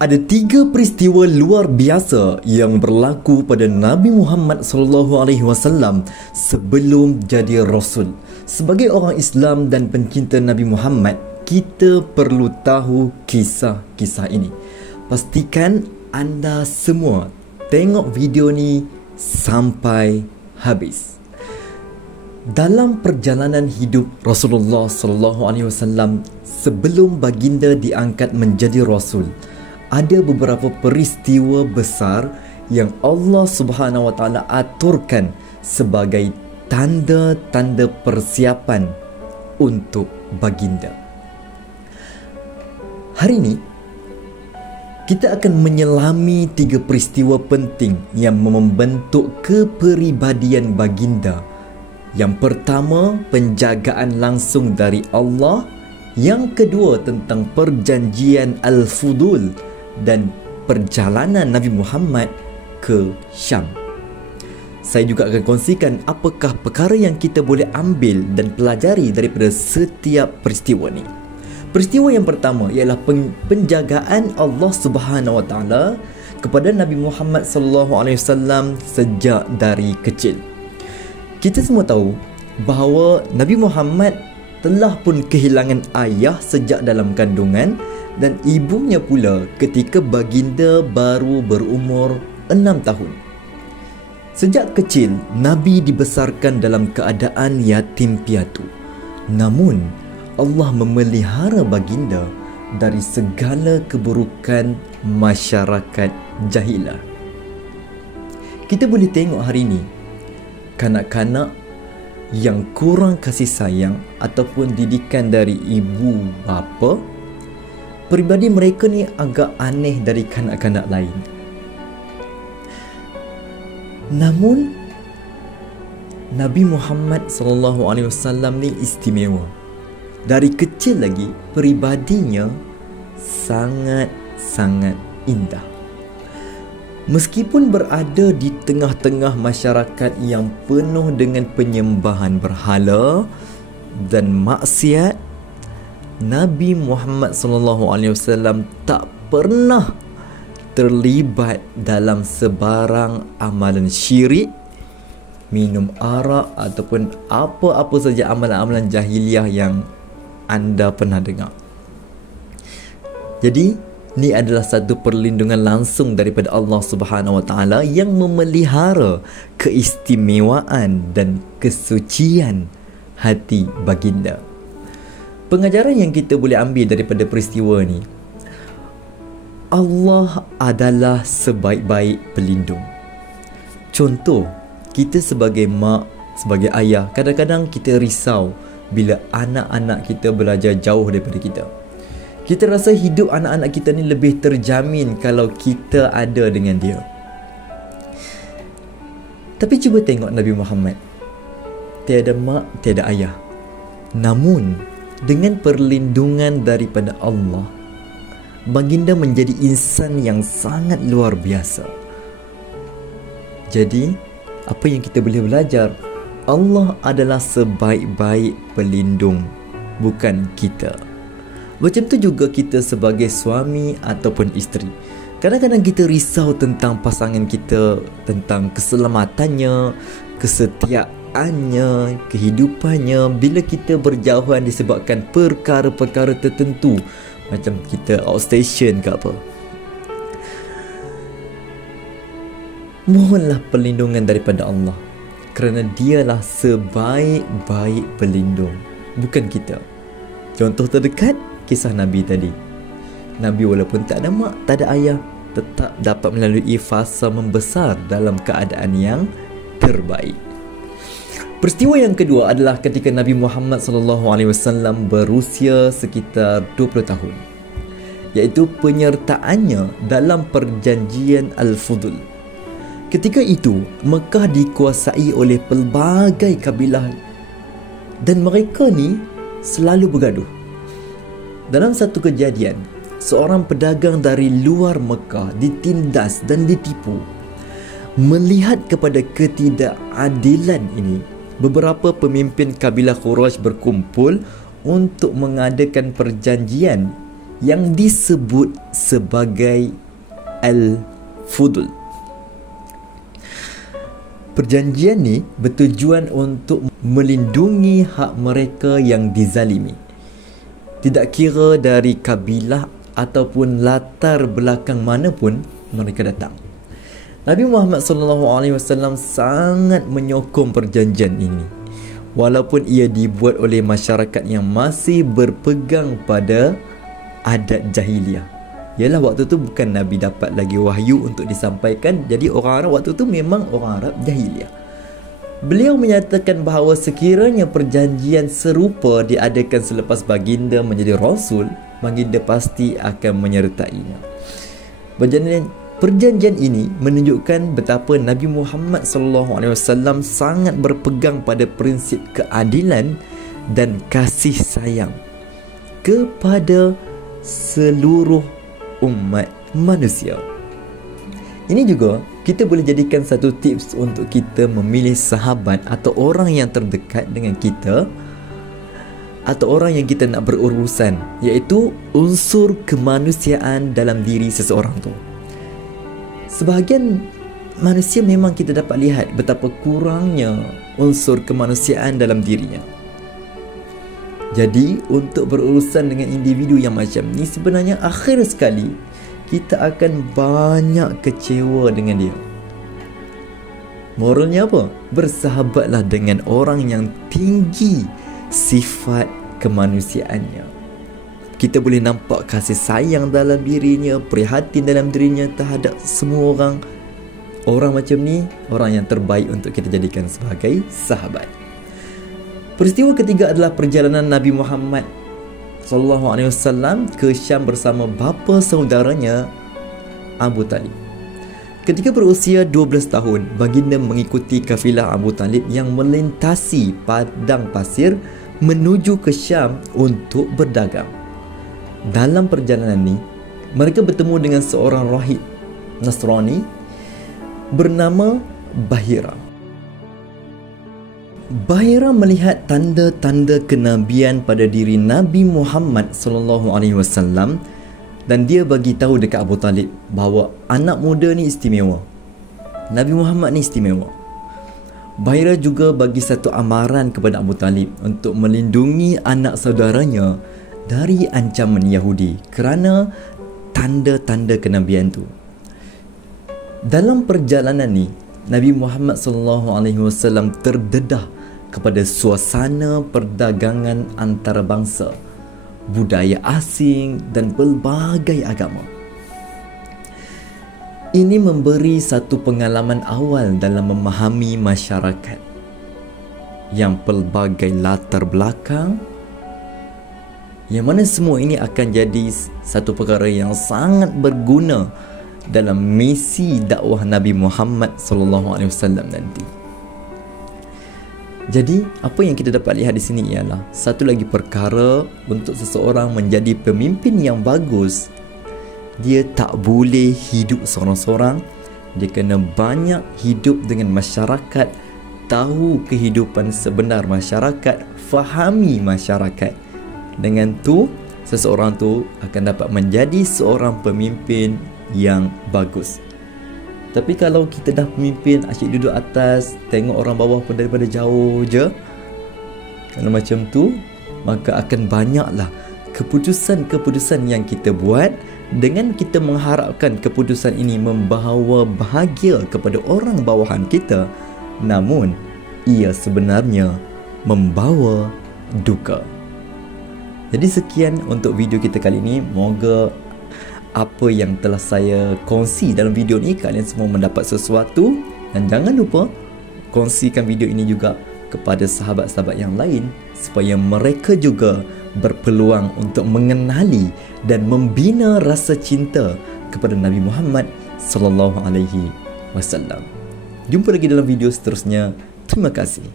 Ada 3 peristiwa luar biasa yang berlaku pada Nabi Muhammad SAW sebelum jadi Rasul. Sebagai orang Islam dan pencinta Nabi Muhammad, kita perlu tahu kisah-kisah ini. Pastikan anda semua tengok video ni sampai habis. Dalam perjalanan hidup Rasulullah SAW sebelum baginda diangkat menjadi Rasul, ada beberapa peristiwa besar yang Allah Subhanahu Wa Taala aturkan sebagai tanda-tanda persiapan untuk baginda. Hari ini kita akan menyelami 3 peristiwa penting yang membentuk kepribadian baginda. Yang pertama, penjagaan langsung dari Allah. Yang kedua, tentang perjanjian Al-Fudul dan perjalanan Nabi Muhammad ke Syam. Saya juga akan kongsikan apakah perkara yang kita boleh ambil dan pelajari daripada setiap peristiwa ni. Peristiwa yang pertama ialah penjagaan Allah Subhanahu Wa Taala kepada Nabi Muhammad SAW sejak dari kecil. Kita semua tahu bahawa Nabi Muhammad telah pun kehilangan ayah sejak dalam kandungan dan ibunya pula ketika baginda baru berumur 6 tahun. Sejak kecil, Nabi dibesarkan dalam keadaan yatim piatu. Namun, Allah memelihara baginda dari segala keburukan masyarakat jahilah. Kita boleh tengok hari ini, kanak-kanak yang kurang kasih sayang ataupun didikan dari ibu bapa, peribadi mereka ni agak aneh dari kanak-kanak lain. Namun Nabi Muhammad SAW ni istimewa. Dari kecil lagi peribadinya sangat-sangat indah. Meskipun berada di tengah-tengah masyarakat yang penuh dengan penyembahan berhala dan maksiat, Nabi Muhammad SAW tak pernah terlibat dalam sebarang amalan syirik, minum arak ataupun apa-apa saja amalan-amalan jahiliah yang anda pernah dengar. Jadi, ini adalah satu perlindungan langsung daripada Allah Subhanahu Wa Taala yang memelihara keistimewaan dan kesucian hati baginda. Pengajaran yang kita boleh ambil daripada peristiwa ni, Allah adalah sebaik-baik pelindung. Contoh, kita sebagai mak, sebagai ayah, kadang-kadang kita risau bila anak-anak kita belajar jauh daripada kita. Kita rasa hidup anak-anak kita ni lebih terjamin kalau kita ada dengan dia. Tapi cuba tengok Nabi Muhammad. Tiada mak, tiada ayah. Namun, dengan perlindungan daripada Allah, baginda menjadi insan yang sangat luar biasa. Jadi, apa yang kita boleh belajar? Allah adalah sebaik-baik pelindung, bukan kita. Macam tu juga kita sebagai suami ataupun isteri. Kadang-kadang kita risau tentang pasangan kita, tentang keselamatannya, kesetiaannya, kehidupannya bila kita berjauhan disebabkan perkara-perkara tertentu, macam kita outstation ke apa. Mohonlah perlindungan daripada Allah, kerana dialah sebaik-baik pelindung, bukan kita. Contoh terdekat, kisah Nabi tadi. Nabi walaupun tak ada mak, tak ada ayah, tetap dapat melalui fasa membesar dalam keadaan yang terbaik. Peristiwa yang kedua adalah ketika Nabi Muhammad SAW berusia sekitar 20 tahun, iaitu penyertaannya dalam perjanjian Al-Fudul. Ketika itu, Mekah dikuasai oleh pelbagai kabilah dan mereka ni selalu bergaduh. Dalam satu kejadian, seorang pedagang dari luar Mekah ditindas dan ditipu. Melihat kepada ketidakadilan ini, beberapa pemimpin kabilah Quraisy berkumpul untuk mengadakan perjanjian yang disebut sebagai Al-Fudul. Perjanjian ni bertujuan untuk melindungi hak mereka yang dizalimi, tidak kira dari kabilah ataupun latar belakang mana pun mereka datang. Nabi Muhammad SAW sangat menyokong perjanjian ini, walaupun ia dibuat oleh masyarakat yang masih berpegang pada adat jahiliah. Yalah, waktu tu bukan Nabi dapat lagi wahyu untuk disampaikan, jadi orang Arab waktu tu memang orang Arab jahiliah. Beliau menyatakan bahawa sekiranya perjanjian serupa diadakan selepas baginda menjadi rasul, baginda pasti akan menyertainya. Perjanjian ini menunjukkan betapa Nabi Muhammad SAW sangat berpegang pada prinsip keadilan dan kasih sayang kepada seluruh umat manusia. Ini juga kita boleh jadikan satu tips untuk kita memilih sahabat atau orang yang terdekat dengan kita, atau orang yang kita nak berurusan, iaitu unsur kemanusiaan dalam diri seseorang tu. Sebahagian manusia memang kita dapat lihat betapa kurangnya unsur kemanusiaan dalam dirinya. Jadi untuk berurusan dengan individu yang macam ni, sebenarnya akhir sekali kita akan banyak kecewa dengan dia. Moralnya apa? Bersahabatlah dengan orang yang tinggi sifat kemanusiaannya. Kita boleh nampak kasih sayang dalam dirinya, prihatin dalam dirinya terhadap semua orang. Orang macam ni, orang yang terbaik untuk kita jadikan sebagai sahabat. Peristiwa ketiga adalah perjalanan Nabi Muhammad SAW ke Syam bersama bapa saudaranya Abu Talib. Ketika berusia 12 tahun, baginda mengikuti kafilah Abu Talib yang melintasi padang pasir menuju ke Syam untuk berdagang. Dalam perjalanan ni, mereka bertemu dengan seorang rahib Nasrani bernama Bahira. Bahira melihat tanda-tanda kenabian pada diri Nabi Muhammad SAW dan dia bagi tahu dekat Abu Talib bahawa anak muda ni istimewa. Nabi Muhammad ni istimewa. Bahira juga bagi satu amaran kepada Abu Talib untuk melindungi anak saudaranya dari ancaman Yahudi kerana tanda-tanda kenabian tu. Dalam perjalanan ni, Nabi Muhammad SAW terdedah kepada suasana perdagangan antarabangsa, budaya asing dan pelbagai agama. Ini memberi satu pengalaman awal dalam memahami masyarakat yang pelbagai latar belakang, yang mana semua ini akan jadi satu perkara yang sangat berguna dalam misi dakwah Nabi Muhammad SAW nanti. Jadi, apa yang kita dapat lihat di sini ialah satu lagi perkara untuk seseorang menjadi pemimpin yang bagus, dia tak boleh hidup seorang-seorang. Dia kena banyak hidup dengan masyarakat, tahu kehidupan sebenar masyarakat, fahami masyarakat. Dengan tu, seseorang tu akan dapat menjadi seorang pemimpin yang bagus. Tapi kalau kita dah pemimpin, asyik duduk atas, tengok orang bawah pun daripada jauh je, kalau macam tu, maka akan banyaklah keputusan-keputusan yang kita buat dengan kita mengharapkan keputusan ini membawa bahagia kepada orang bawahan kita, namun ia sebenarnya membawa duka. Jadi sekian untuk video kita kali ini. Moga apa yang telah saya kongsi dalam video ni kalian semua mendapat sesuatu, dan jangan lupa kongsikan video ini juga kepada sahabat-sahabat yang lain supaya mereka juga berpeluang untuk mengenali dan membina rasa cinta kepada Nabi Muhammad SAW. Jumpa lagi dalam video seterusnya. Terima kasih.